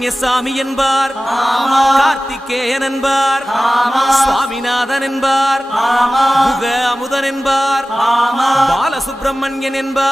சுப்பிரமணிய சாமி என்பார், கார்த்திகேயன் என்பார், சுவாமிநாதன் என்பார், முக அமுதன் என்பார், பாலசுப்பிரமணியன் என்பார்.